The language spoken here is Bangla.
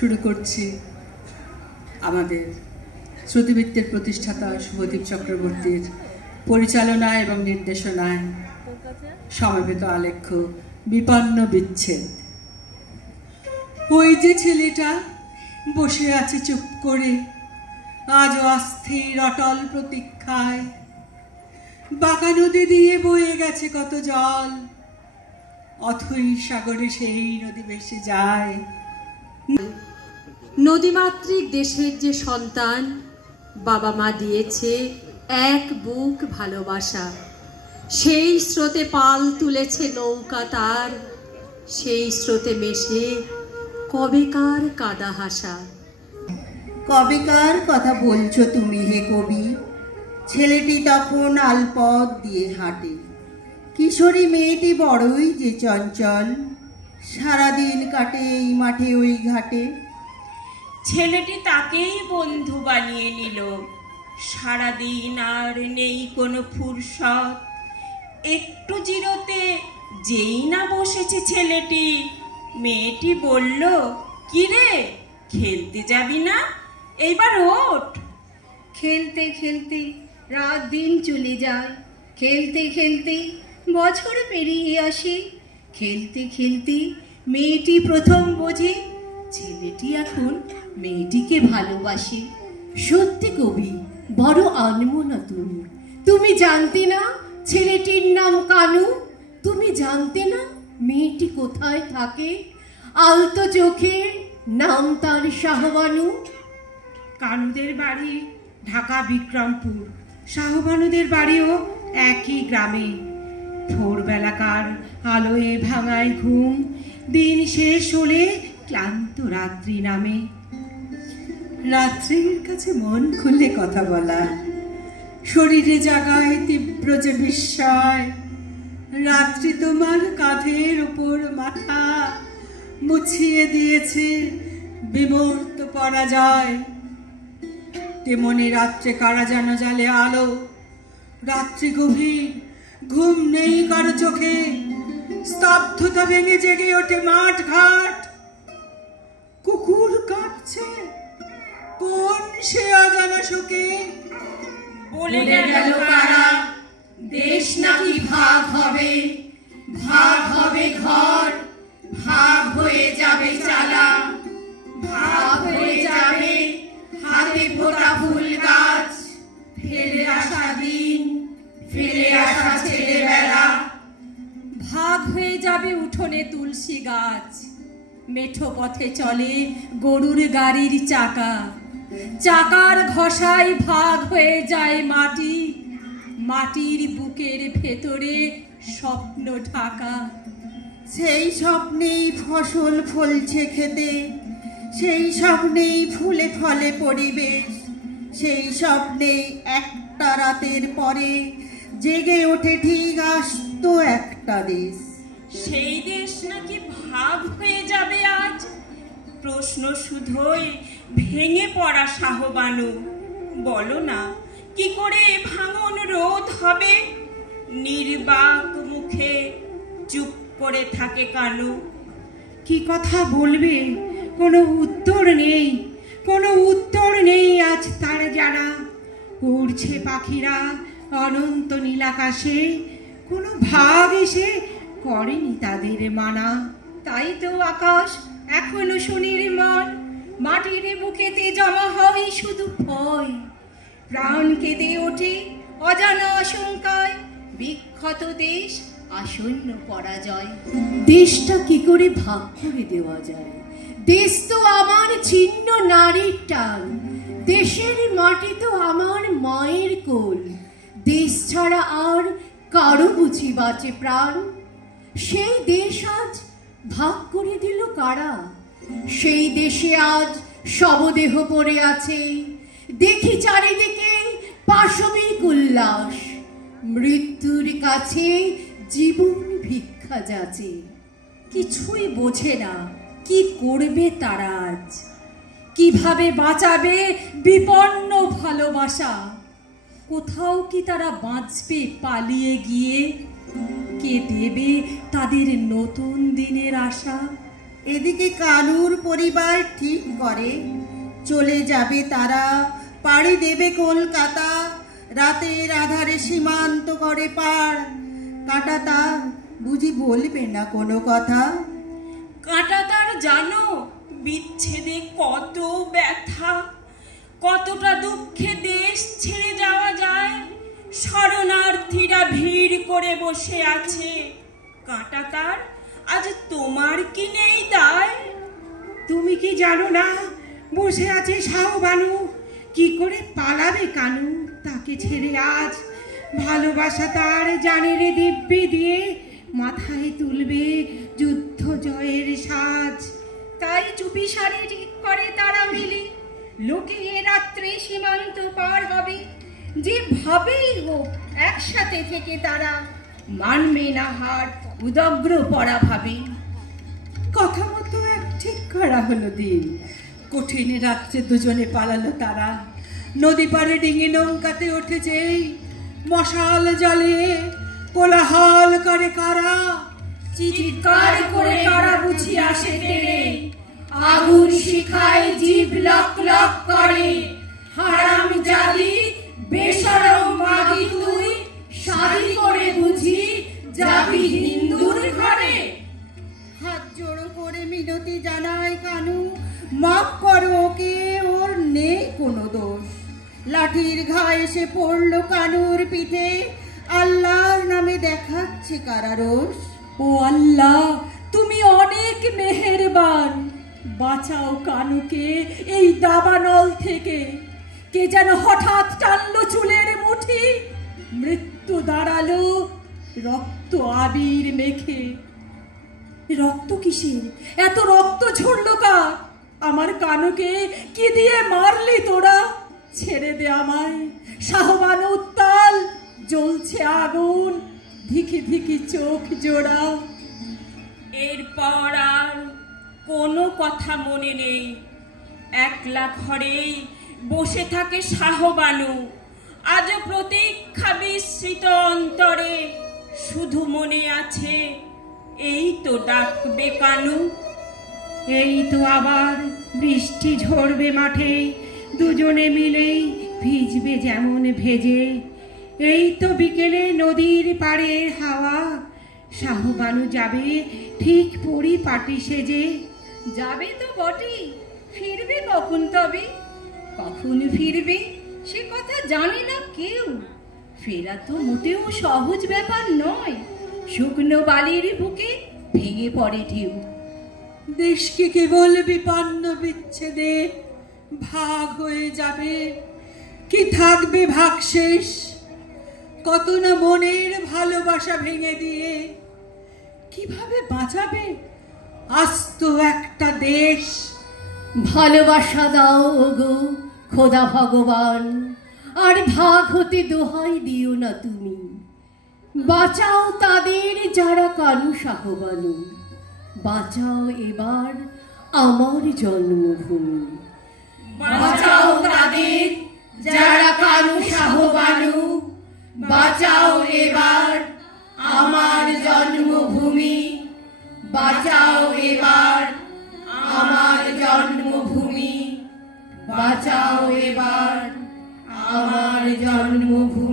শুরু করছি আমাদের শ্রুতিবৃত্তের প্রতিষ্ঠাতা শুভদীপ চক্রবর্তীর পরিচালনা এবং নির্দেশনায় সমবেত আলেখ্য বিপন্ন বিচ্ছেদ। ওই যে ছেলেটা বসে আছে চুপ করে, আজও অস্থির অটল প্রতীক্ষায়। বাঁকা নদী দিয়ে বয়ে গেছে কত জল, অথই সাগরে সেই নদী ভেসে যায়। নদীমাতৃক দেশের যে সন্তান, বাবা মা দিয়েছে এক বুক ভালোবাসা, সেই স্রোতে পাল তুলেছে নৌকা তার, সেই স্রোতে মেশে কবেকার কাদা হাসা। কবেকার কথা বলছো তুমি হে কবি? ছেলেটি তখন আলপথ দিয়ে হাঁটে, কিশোরী মেয়েটি বড়ই যে চঞ্চল, সারাদিন কাটে এই মাঠে ওই ঘাটে। ছেলেটি তাকেই বন্ধু বানিয়ে নিল, সারাদিন আর নেই কোনো ফুরসত। একটু জিরোতে যেই না বসেছে ছেলেটি, মেয়েটি বলল, কিরে খেলতে যাবি না? এইবার ওঠ। খেলতে খেলতে রাত দিন চলে যায়, খেলতে খেলতে বছর পেরিয়ে আসে। খেলতে খেলতে মেয়েটি প্রথম বোঝে, ছেলেটি এখন মেয়েটিকে ভালোবাসে। সত্যি কবি, বড় আনমনা তুমি। তুমি জানতে না ছেলেটির নাম কানু? তুমি জানতে না মেয়েটি কোথায় থাকে? আলতো চোখে নাম তার শাহবানু। কানুদের বাড়ি ঢাকা বিক্রমপুর, শাহবানুদের বাড়িও একই গ্রামে। ভোরবেলাকার আলোয় ভাঙায় ঘুম, দিন শেষ হলে ক্লান্ত রাত্রি নামে। রাত্রির কাছে মন খুলে কথা বলা, শরীরে জাগায় তীব্র যে বিস্ময়। রাত্রি তোমার কাঁধের উপর মাথা, মুছিয়ে দিয়েছে বিমূর্ত পরাজয়। তেমনি রাত্রে কারা যেন জালে আলো, রাত্রি গভীর, ঘুম নেই কারো চোখে। স্তব্ধতা ভেঙে জেগে ওঠে মাঠ ঘাট, কুকুর কাঁপছে কোন সে অজানা শোকে। বলে গেল কারা দেশ নাকি ভাগ হবে, ভাগ হবে ঘর, ভাগ হয়ে যাবে চালা, ভাগ হয়ে যাবে হাতে ফোটা ফুল গাছ। ফেলে আসা দিন, ফেলে আসা ছেলেবেলা, ভাগ হয়ে যাবে উঠোনে তুলসী গাছ। মেঠো পথে চলে গরুর গাড়ির চাকা, চাকার ঘষায় ভাগ হয়ে যায় মাটি। মাটির বুকের ভেতরে স্বপ্ন ঢাকা। সেই স্বপ্নেই ফসল ফলছে খেতে, সেই স্বপ্নেই ফুলে ফলে পরিবেশ। সেই স্বপ্নে একটা রাতের পরে জেগে ওঠে ঠিক আস্ত একটা দেশ। সেই দেশ নাকি ভাগ হয়ে যাবে আজ। প্রশ্ন শুধুই ভেঙে পড়া শাহবানু। বলো না কি করে ভাঙন রোধ হবে? নির্বাক মুখে চুপ করে থাকে কানু। কি কথা বলবে? কোনো উত্তর নেই, কোনো উত্তর নেই আজ তার জানা। উড়ছে পাখিরা অনন্ত নীলাকাশে, কোনো ভাগ এসে করেনি তাদের মানা। তাই তো আকাশ এখনো সুনির্মল, মাটির বুকেতে জমা হয় শুধু ভয়। প্রাণ কেঁদে ওঠে অজানা আশঙ্কায়, বিক্ষত দেশ আসন্ন পরাজয়। দেশটা কি করে ভাগ করে দেওয়া যায়? দেশ তো আমার ছিন্ন নারীর টান, দেশের মাটি তো আমার মায়ের কোল। দেশ ছাড়া আর কারো বুঝি বাঁচে প্রাণ? সেই দেশ আজ ভাগ করে দিল কারা? সেই দেশে আজ শবদেহ পড়ে আছে, দেখি চারিদিকে পাশবিক উল্লাস। মৃত্যুর কাছে জীবন ভিক্ষা যাচে। কিছুই বোঝে না কি করবে তারা আজ, কিভাবে বাঁচাবে বিপন্ন ভালোবাসা। কোথাও কি তারা বাঁচবে পালিয়ে গিয়ে? কে দেবে তাদের নতুন দিনের আশা? এদিকে কানুর পরিবার ঠিক করে চলে যাবে তারা, পাড়ি দেবে কলকাতা, রাতের আধারে সীমান্ত করে পার। কাঁটাতার বুঝি বলবে না কোনো কথা? কাঁটাতার জানো বিচ্ছেদে কত ব্যথা, কতটা দুঃখে দেশ ছেড়ে যাওয়া যায়। শরণার্থীরা ভিড় করে বসে আছে। কাঁটাতার আজ তোমার কি নেই দায়? তুমি কি জানো না বসে আছে শাহবানু? কি করে পালাবে কানু তাকে ছেড়ে আজ? ভালোবাসা তার জানের দিব্যি দিয়ে মাথায় তুলবে যুদ্ধ জয়ের সাজ। তাই চুপি সারে ঠিক করে তারা মিলে লোকে এ রাত্রে সীমান্ত পার হবে। যেভাবেই হোক একসাথে থেকে তারা মানবে না হার, উদগ্র পড়া ভাবে। কথা মতো এক ঠিক করা হলো দিন, কঠিন রাত্রে দুজনে পালালো তারা। নদী পাড়ে ডিঙি নৌকাতে উঠেছেই, মশাল জ্বালিয়ে কোলাহল করে কারা। চিৎকার করে কারা বুঝি আসে তেরে, আগুন শিখায় জিভ লক লক করে। হারাম জাদি বেশরম মাগি তুই, শাদি করে বুঝি যাবি হিন্দুর ঘরে। হাত জোড়ো করে মিনতি জানায় কানু, মাফ করো ওকে, ওর নেই কোনো দোষ। লাঠির ঘা এসে পড়লো কানুর পিঠে, আল্লাহর নামে দেখাচ্ছে কারারোষ। ও আল্লাহ তুমি অনেক মেহেরবান, বাঁচাও কানুকে এই দাবানল থেকে। কে যেন হঠাৎ টানলো চুলের মুঠি, মৃত্যু দাঁড়ালো রক্ত আবির মেখে। রক্ত কিসের? এত রক্ত ঝরলো কার? আমার কানুকে কি দিয়ে মারলি তোরা? ছেড়ে দে আমায়, শাহবানু উত্তাল, জ্বলছে আগুন, ধিকি ধিকি চোখ জোড়া। এরপর আর কোনো কথা মনে নেই। একলা ঘরেই বসে থাকে শাহবানু। আজ প্রতীক্ষা বিস্মৃত অন্তরে, শুধু মনে আছে এই তো ডাকবে কানু। এই তো আবার বৃষ্টি ঝরবে মাঠে, দুজনে মিলেই ভিজবে যেমন ভেজে। এই তো বিকেলে নদীর পাড়ের হাওয়া, শাহবানু যাবে ঠিক পরিপাটি সেজে। যাবে তো বটেই, ফিরবে কখন তবে? কখন ফিরবে সে কথা জানে না কেউ। ফেরা তো মোটেও সহজ ব্যাপার নয়, শুকনো বালির বুকে ভেঙে পড়ে ঢেউ। দেশকে কেবল বিপন্ন বিচ্ছেদে ভাগ হয়ে যাবে, কি থাকবে ভাগশেষ? কত না মনের ভালোবাসা ভেঙে দিয়ে কিভাবে বাঁচাবে আস্ত একটা দেশ? ভালোবাসা দাও ওগো খোদা ভগবান, আর ভাগ হতে দোহাই দিও না তুমি। বাঁচাও তাদের যারা কানু শাহবানু, বাঁচাও এবার আমার জন্মভূমি। বাঁচাও তাদের যারা কানু শাহবানু, বাঁচাও এবার আমার জন্মভূমি। বাঁচাও এবার আমার জন্মভূমি। বাঁচাও এবার আমার জন্মভূমি।